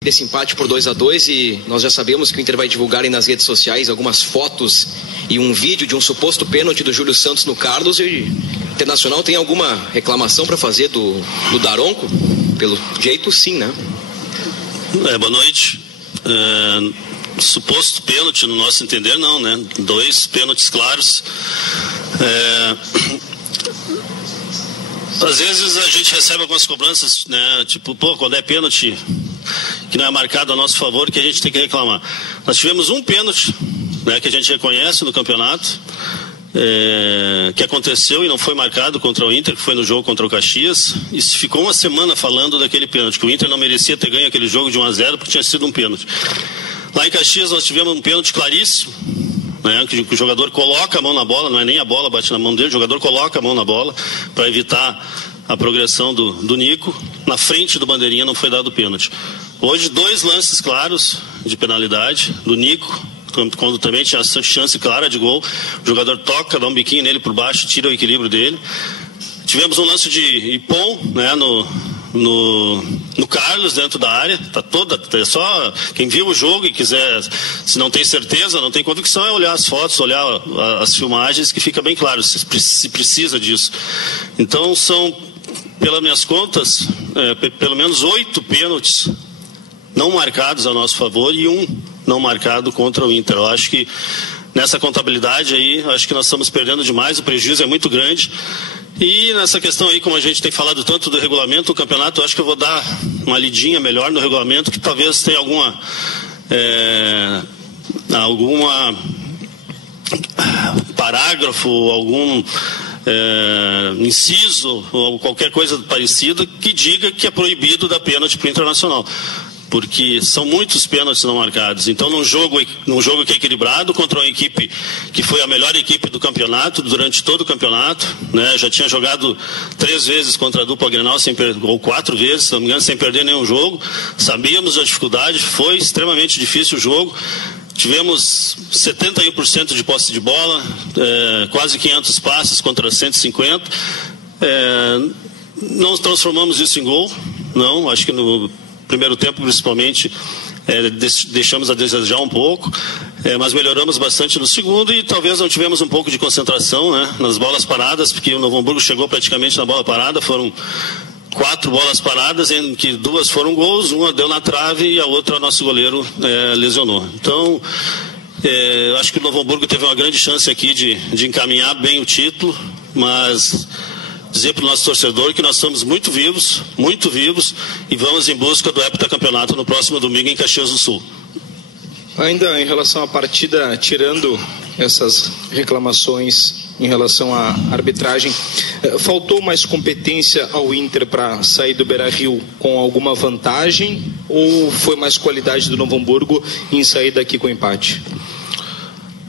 desse empate por 2-2 e nós já sabemos que o Inter vai divulgar aí nas redes sociais algumas fotos e um vídeo de um suposto pênalti do Júlio Santos no Carlos. E o Internacional tem alguma reclamação para fazer do Daronco? Pelo jeito, sim, né? Boa noite. Suposto pênalti, no nosso entender, não, né? 2 pênaltis claros. Às vezes a gente recebe algumas cobranças, né? Tipo, quando é pênalti que não é marcado a nosso favor, que a gente tem que reclamar. Nós tivemos um pênalti, né, que a gente reconhece no campeonato, que aconteceu e não foi marcado contra o Inter, que foi no jogo contra o Caxias, e se ficou uma semana falando daquele pênalti, que o Inter não merecia ter ganho aquele jogo de 1-0 porque tinha sido um pênalti. Lá em Caxias nós tivemos um pênalti claríssimo, né, que o jogador coloca a mão na bola, não é nem a bola bate na mão dele, o jogador coloca a mão na bola para evitar a progressão do Nico. Na frente do bandeirinha não foi dado pênalti. Hoje 2 lances claros de penalidade do Nico, quando também tinha chance clara de gol, o jogador toca, dá um biquinho nele por baixo, tira o equilíbrio dele. Tivemos um lance de Ipom, né, no Carlos, dentro da área, é só quem viu o jogo e quiser, se não tem certeza, não tem convicção, é olhar as fotos, olhar as filmagens, que fica bem claro se precisa disso. Então são, pelas minhas contas, pelo menos 8 pênaltis não marcados a nosso favor e 1 não marcado contra o Inter. Eu acho que nessa contabilidade aí, acho que nós estamos perdendo demais, o prejuízo é muito grande. E nessa questão aí, como a gente tem falado tanto do regulamento do campeonato, eu acho que eu vou dar uma lidinha melhor no regulamento, que talvez tenha alguma parágrafo, algum inciso ou qualquer coisa parecida que diga que é proibido dar pênalti para o Internacional, porque são muitos pênaltis não marcados. Então, num jogo que é equilibrado, contra uma equipe que foi a melhor equipe do campeonato, durante todo o campeonato, né? Já tinha jogado 3 vezes contra a dupla Grenal, ou 4 vezes, se não me engano, sem perder nenhum jogo. Sabíamos da dificuldade, foi extremamente difícil o jogo. Tivemos 71% de posse de bola, quase 500 passes contra 150. Não transformamos isso em gol, não, acho que no primeiro tempo, principalmente, deixamos a desejar um pouco, mas melhoramos bastante no segundo e talvez não tivemos um pouco de concentração, né, nas bolas paradas, porque o Novo Hamburgo chegou praticamente na bola parada, foram 4 bolas paradas, em que 2 foram gols, uma deu na trave e a outra nosso goleiro lesionou. Então, acho que o Novo Hamburgo teve uma grande chance aqui de encaminhar bem o título, mas dizer para o nosso torcedor que nós estamos muito vivos, e vamos em busca do heptacampeonato no próximo domingo em Caxias do Sul. Ainda em relação à partida, tirando essas reclamações em relação à arbitragem, faltou mais competência ao Inter para sair do Beira-Rio com alguma vantagem, ou foi mais qualidade do Novo Hamburgo em sair daqui com empate?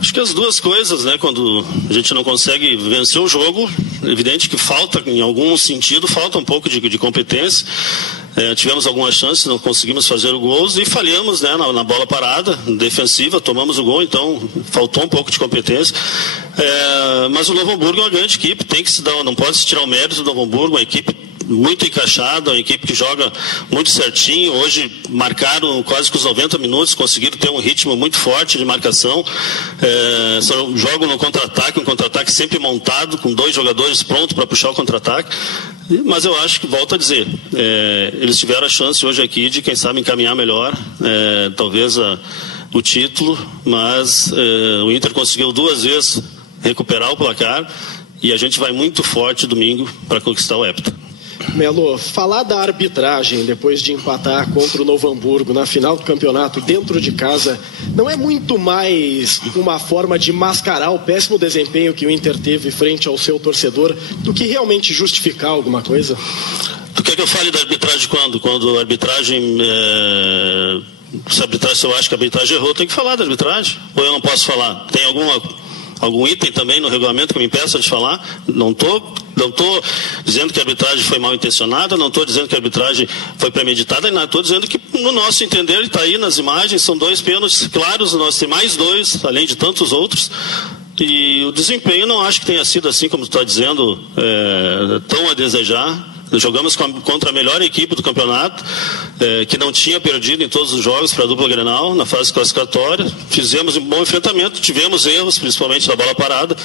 Acho que as duas coisas, né? Quando a gente não consegue vencer o jogo, é evidente que falta, em algum sentido, falta um pouco de competência. Tivemos algumas chances, não conseguimos fazer o gol e falhamos, né, na bola parada, defensiva, tomamos o gol, então faltou um pouco de competência. Mas o Novo Hamburgo é uma grande equipe, tem que se dar, não pode se tirar o mérito do Novo Hamburgo, uma equipe muito encaixada, uma equipe que joga muito certinho. Hoje marcaram quase que os 90 minutos, conseguiram ter um ritmo muito forte de marcação, jogam no contra-ataque, um contra-ataque sempre montado, com 2 jogadores prontos para puxar o contra-ataque. Mas eu acho que, volto a dizer, eles tiveram a chance hoje aqui de, quem sabe, encaminhar melhor, talvez o título, mas o Inter conseguiu 2 vezes recuperar o placar e a gente vai muito forte domingo para conquistar o hepta. Melo, falar da arbitragem depois de empatar contra o Novo Hamburgo na final do campeonato dentro de casa não é muito mais uma forma de mascarar o péssimo desempenho que o Inter teve frente ao seu torcedor do que realmente justificar alguma coisa? Tu quer que eu fale da arbitragem quando? Quando a arbitragem... Se eu acho que a arbitragem errou, tem que falar da arbitragem. Ou eu não posso falar? Tem algum item também no regulamento que me impeça de falar? Não estou dizendo que a arbitragem foi mal intencionada, não estou dizendo que a arbitragem foi premeditada, não, estou dizendo que, no nosso entender, está aí nas imagens, são 2 pênaltis claros, nós temos mais 2, além de tantos outros, e o desempenho não acho que tenha sido assim, como tu está dizendo, tão a desejar. Jogamos contra a melhor equipe do campeonato, que não tinha perdido em todos os jogos para a dupla Grenal, na fase classificatória. Fizemos um bom enfrentamento, tivemos erros, principalmente na bola parada.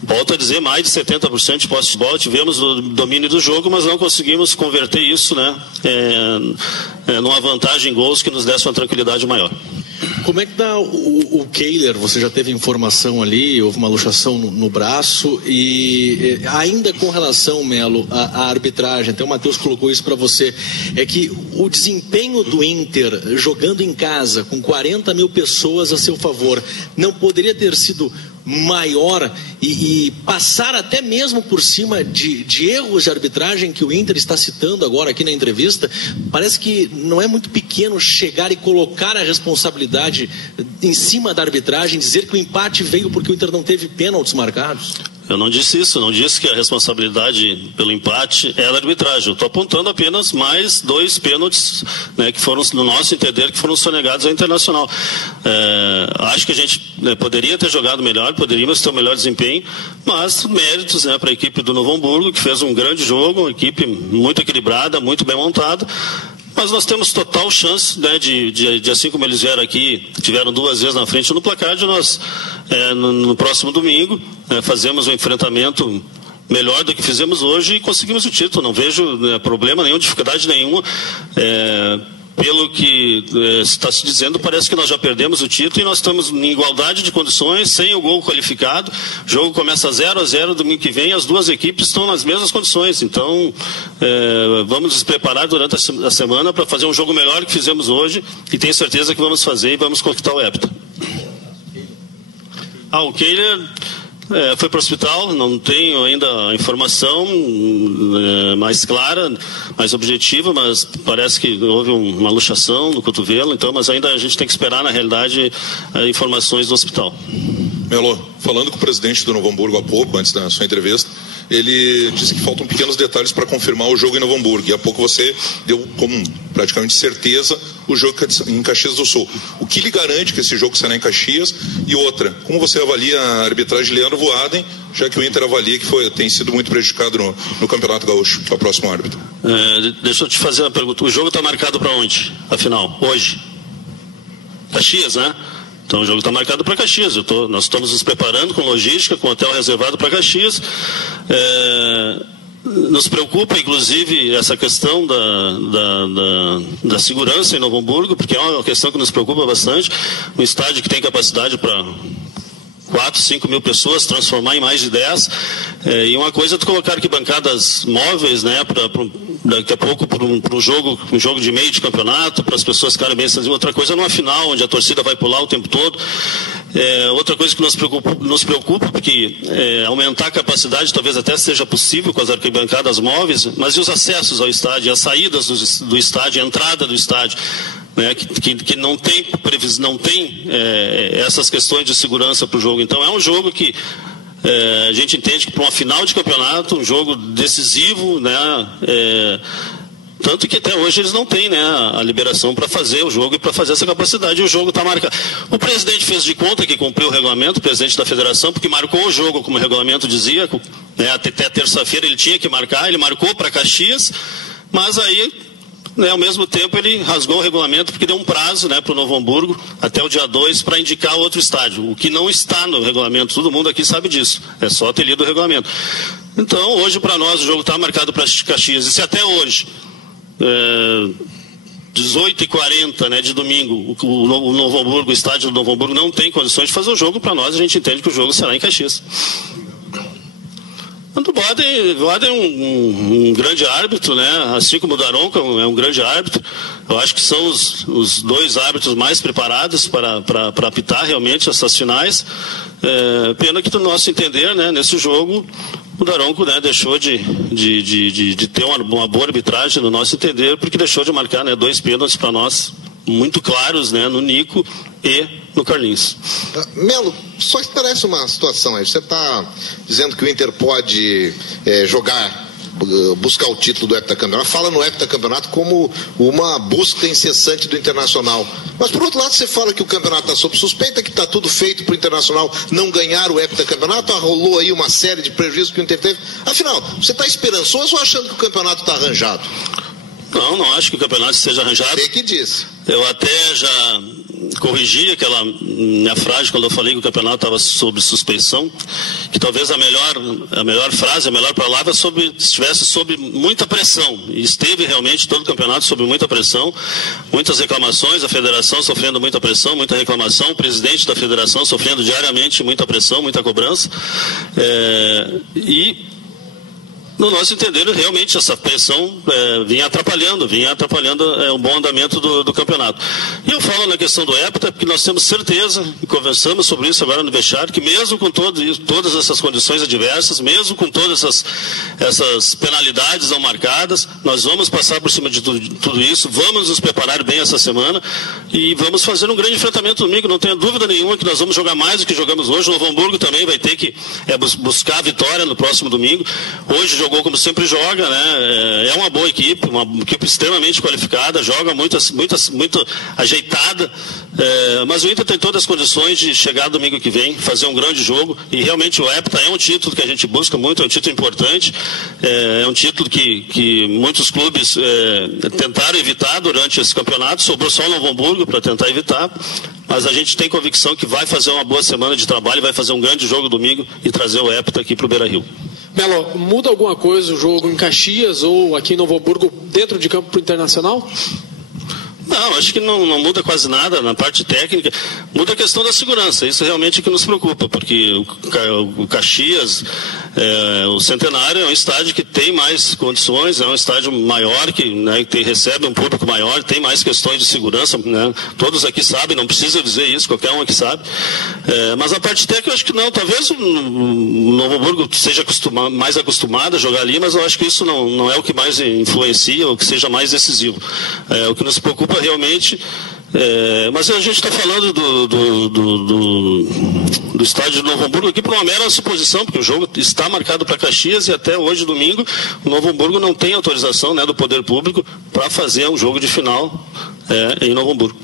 Volto a dizer, mais de 70% de posse de bola, tivemos o domínio do jogo, mas não conseguimos converter isso, né, numa vantagem em gols que nos desse uma tranquilidade maior. Como é que está o Kehler? Você já teve informação ali, houve uma luxação no braço, e ainda com relação, Melo, à arbitragem, até o Matheus colocou isso para você, é que o desempenho do Inter jogando em casa com 40 mil pessoas a seu favor não poderia ter sido maior e passar até mesmo por cima de erros de arbitragem que o Inter está citando agora aqui na entrevista? Parece que não é muito pequeno chegar e colocar a responsabilidade em cima da arbitragem, dizer que o empate veio porque o Inter não teve pênaltis marcados. Eu não disse isso, não disse que a responsabilidade pelo empate é da arbitragem. Eu estou apontando apenas mais 2 pênaltis, né, que foram, no nosso entender, que foram sonegados ao Internacional. Acho que a gente poderia ter jogado melhor, poderíamos ter um melhor desempenho, mas méritos, né, para a equipe do Novo Hamburgo, que fez um grande jogo, uma equipe muito equilibrada, muito bem montada. Mas nós temos total chance, né, de assim como eles vieram aqui, tiveram 2 vezes na frente no placar, de nós, no próximo domingo, fazemos um enfrentamento melhor do que fizemos hoje e conseguimos o título. Não vejo problema nenhum, dificuldade nenhuma. Pelo que está se dizendo, parece que nós já perdemos o título e nós estamos em igualdade de condições, sem o gol qualificado. O jogo começa 0-0 domingo que vem, as 2 equipes estão nas mesmas condições. Então, vamos nos preparar durante a semana para fazer um jogo melhor que fizemos hoje, e tenho certeza que vamos fazer e vamos conquistar o hepta. O Kehler foi para o hospital, não tenho ainda a informação mais clara, mais objetiva, mas parece que houve uma luxação no cotovelo, então, mas ainda a gente tem que esperar, na realidade, informações do hospital. Melo, falando com o presidente do Novo Hamburgo há pouco, antes da sua entrevista, ele disse que faltam pequenos detalhes para confirmar o jogo em Novo Hamburgo, e há pouco você deu como praticamente certeza o jogo em Caxias do Sul. O que lhe garante que esse jogo será em Caxias? E outra, como você avalia a arbitragem de Leandro Voaden, já que o Inter avalia que tem sido muito prejudicado no Campeonato Gaúcho, que é o próximo árbitro? Deixa eu te fazer uma pergunta. O jogo está marcado para onde, afinal, hoje? Caxias, né? Então o jogo está marcado para Caxias. Nós estamos nos preparando com logística, com hotel reservado para Caxias. Nos preocupa, inclusive, essa questão da segurança em Novo Hamburgo, porque é uma questão que nos preocupa bastante. Um estádio que tem capacidade para 4, 5 mil pessoas, transformar em mais de 10. E uma coisa é tu colocar arquibancadas móveis, né, daqui a pouco para um jogo de meio de campeonato, para as pessoas ficarem bem. Outra coisa é numa final, onde a torcida vai pular o tempo todo. Outra coisa que nos preocupa porque aumentar a capacidade talvez até seja possível com as arquibancadas móveis, mas e os acessos ao estádio, as saídas do estádio, a entrada do estádio? Né, que não tem previsão, não tem essas questões de segurança para o jogo. Então é um jogo que a gente entende que para uma final de campeonato, um jogo decisivo, né, tanto que até hoje eles não têm, né, a liberação para fazer o jogo e para fazer essa capacidade, e o jogo está marcado. O presidente fez de conta que cumpriu o regulamento, o presidente da federação, porque marcou o jogo como o regulamento dizia, né, até terça-feira ele tinha que marcar, ele marcou para Caxias, mas aí, né, ao mesmo tempo ele rasgou o regulamento porque deu um prazo, né, para o Novo Hamburgo até o dia 2 para indicar outro estádio, o que não está no regulamento. Todo mundo aqui sabe disso, é só ter lido o regulamento. Então hoje para nós o jogo está marcado para Caxias, e se até hoje 18h40, né, de domingo o Novo Hamburgo, o estádio do Novo Hamburgo não tem condições de fazer o jogo, para nós a gente entende que o jogo será em Caxias. O Voaden é um grande árbitro, né? Assim como o Daronco é um grande árbitro. Eu acho que são os 2 árbitros mais preparados para apitar realmente essas finais. Pena que, do nosso entender, né, nesse jogo, o Daronco, né, deixou de ter uma boa arbitragem, no nosso entender, porque deixou de marcar, né, 2 pênaltis para nós, muito claros, né, no Nico e no Carlinhos. Melo, só esclarece uma situação aí. Você está dizendo que o Inter pode jogar buscar o título do heptacampeonato, fala no heptacampeonato como uma busca incessante do Internacional. Mas, por outro lado, você fala que o campeonato está sob suspeita, que está tudo feito para o Internacional não ganhar o heptacampeonato, rolou aí uma série de prejuízos que o Inter teve. Afinal, você está esperançoso ou achando que o campeonato está arranjado? Não acho que o campeonato esteja arranjado. Você que disse. Eu até já corrigi aquela minha frase quando eu falei que o campeonato estava sob suspeição, que talvez a melhor frase, a melhor palavra estivesse sob muita pressão. E esteve realmente todo o campeonato sob muita pressão, muitas reclamações, a federação sofrendo muita pressão, muita reclamação, o presidente da federação sofrendo diariamente muita pressão, muita cobrança. No nosso entender, realmente essa pressão vinha atrapalhando o bom andamento do campeonato. E eu falo na questão do hepta, porque nós temos certeza, e conversamos sobre isso agora no vestiário, que mesmo com todas essas condições adversas, mesmo com todas essas penalidades não marcadas, nós vamos passar por cima de tudo isso, vamos nos preparar bem essa semana e vamos fazer um grande enfrentamento domingo. Não tenha dúvida nenhuma que nós vamos jogar mais do que jogamos hoje. O Novo Hamburgo também vai ter que buscar a vitória no próximo domingo. Hoje jogou como sempre joga, né? É uma boa equipe, uma equipe extremamente qualificada, joga muito ajeitada, mas o Inter tem todas as condições de chegar domingo que vem, fazer um grande jogo, e realmente o hepta é um título que a gente busca muito, é um título importante, é um título que muitos clubes tentaram evitar durante esse campeonato, sobrou só o Novo Hamburgo para tentar evitar, mas a gente tem convicção que vai fazer uma boa semana de trabalho, vai fazer um grande jogo domingo e trazer o hepta aqui para o Beira-Rio. Melo, muda alguma coisa o jogo em Caxias ou aqui em Novo Hamburgo dentro de campo para o Internacional? Não, acho que não muda quase nada na parte técnica. Muda a questão da segurança. Isso realmente é que nos preocupa, porque o Caxias, o Centenário, é um estádio que tem mais condições, é um estádio maior, que recebe um público maior, tem mais questões de segurança, né? Todos aqui sabem, não precisa dizer isso, qualquer um aqui sabe. Mas a parte técnica eu acho que não. Talvez o Novo Hamburgo seja mais acostumado a jogar ali, mas eu acho que isso não é o que mais influencia, ou que seja mais decisivo. O que nos preocupa realmente, mas a gente está falando do estádio de Novo Hamburgo aqui por uma mera suposição, porque o jogo está marcado para Caxias e até hoje, domingo, o Novo Hamburgo não tem autorização, né, do poder público para fazer um jogo de final em Novo Hamburgo.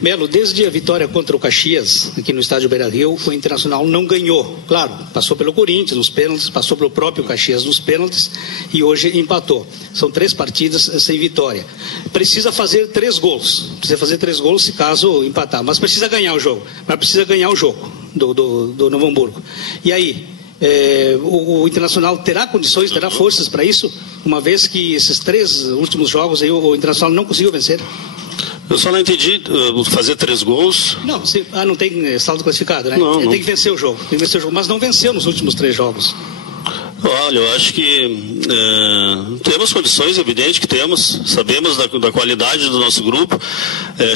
Melo, desde a vitória contra o Caxias, aqui no estádio Beira-Rio, o Internacional não ganhou. Claro, passou pelo Corinthians nos pênaltis, passou pelo próprio Caxias nos pênaltis e hoje empatou. São 3 partidas sem vitória. Precisa fazer 3 gols. Precisa fazer 3 gols se caso empatar. Mas precisa ganhar o jogo. Do Novo Hamburgo. E aí, o Internacional terá condições, terá forças para isso? Uma vez que esses 3 últimos jogos aí, o Internacional não conseguiu vencer? Eu só não entendi fazer 3 gols. Não, não tem saldo classificado, né? Não. Tem que vencer o jogo. Mas não venceu nos últimos 3 jogos. Olha, eu acho que temos condições, evidente que temos, sabemos da qualidade do nosso grupo.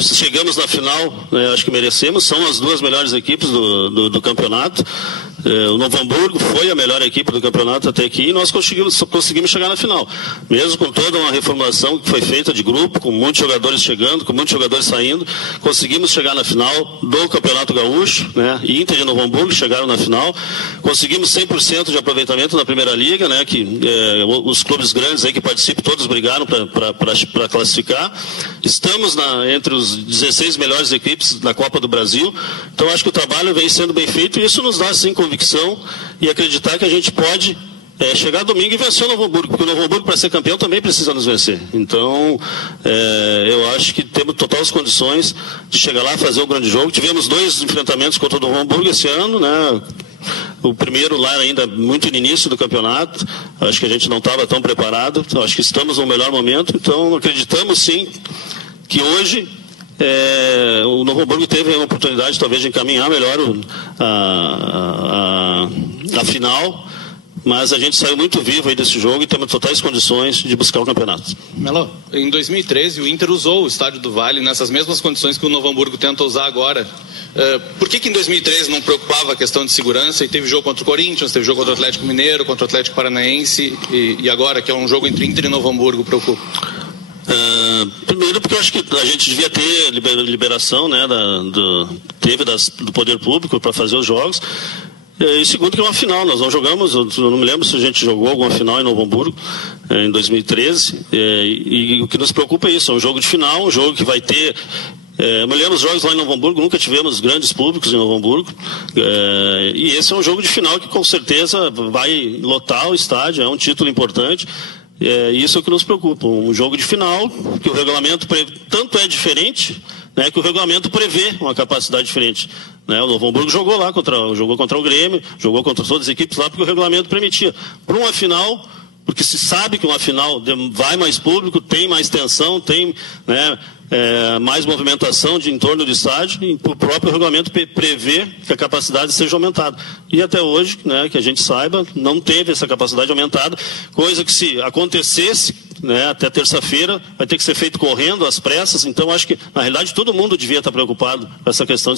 Se chegamos na final, acho que merecemos, são as 2 melhores equipes do campeonato. O Novo Hamburgo foi a melhor equipe do campeonato até aqui e nós conseguimos chegar na final. Mesmo com toda uma reformulação que foi feita de grupo, com muitos jogadores chegando, com muitos jogadores saindo, conseguimos chegar na final do Campeonato Gaúcho, né? Inter e Novo Hamburgo chegaram na final. Conseguimos 100% de aproveitamento na Primeira Liga, né? Que os clubes grandes aí que participam, todos brigaram para classificar. Estamos entre os 16 melhores equipes da Copa do Brasil. Então acho que o trabalho vem sendo bem feito e isso nos dá, sim, convicção e acreditar que a gente pode chegar domingo e vencer o Novo Hamburgo, porque o Novo Hamburgo, para ser campeão, também precisa nos vencer. Então, eu acho que temos totais condições de chegar lá e fazer um grande jogo. Tivemos 2 enfrentamentos contra o Novo Hamburgo esse ano, né? O primeiro lá ainda muito no início do campeonato, acho que a gente não estava tão preparado, então, acho que estamos no melhor momento, então acreditamos sim que hoje o Novo Hamburgo teve a oportunidade talvez de encaminhar melhor a final, mas a gente saiu muito vivo aí desse jogo e temos totais condições de buscar o campeonato. Melo, em 2013 o Inter usou o Estádio do Vale nessas mesmas condições que o Novo Hamburgo tenta usar agora. Por que em 2013 não preocupava a questão de segurança e teve jogo contra o Corinthians, teve jogo contra o Atlético Mineiro, contra o Atlético Paranaense e agora que é um jogo entre Inter e Novo Hamburgo preocupa? Primeiro porque eu acho que a gente devia ter liberação, né, do poder público para fazer os jogos. E segundo que é uma final, nós não jogamos, eu não me lembro se a gente jogou alguma final em Novo Hamburgo em 2013, e o que nos preocupa é isso, é um jogo de final, um jogo que vai ter, eu me lembro os jogos lá em Novo Hamburgo, nunca tivemos grandes públicos em Novo Hamburgo, e esse é um jogo de final que com certeza vai lotar o estádio, é um título importante. Isso é o que nos preocupa, um jogo de final, que o regulamento tanto é diferente, né, que o regulamento prevê uma capacidade diferente. Né, o Novo Hamburgo jogou contra o Grêmio, jogou contra todas as equipes lá, porque o regulamento permitia. Para uma final, porque se sabe que uma final vai mais público, tem mais tensão, tem, né, mais movimentação em torno do estádio, e o próprio regulamento prevê que a capacidade seja aumentada. E até hoje, né, que a gente saiba, não teve essa capacidade aumentada, coisa que se acontecesse, né, até terça-feira, vai ter que ser feito correndo, às pressas. Então acho que, na realidade, todo mundo devia estar preocupado com essa questão.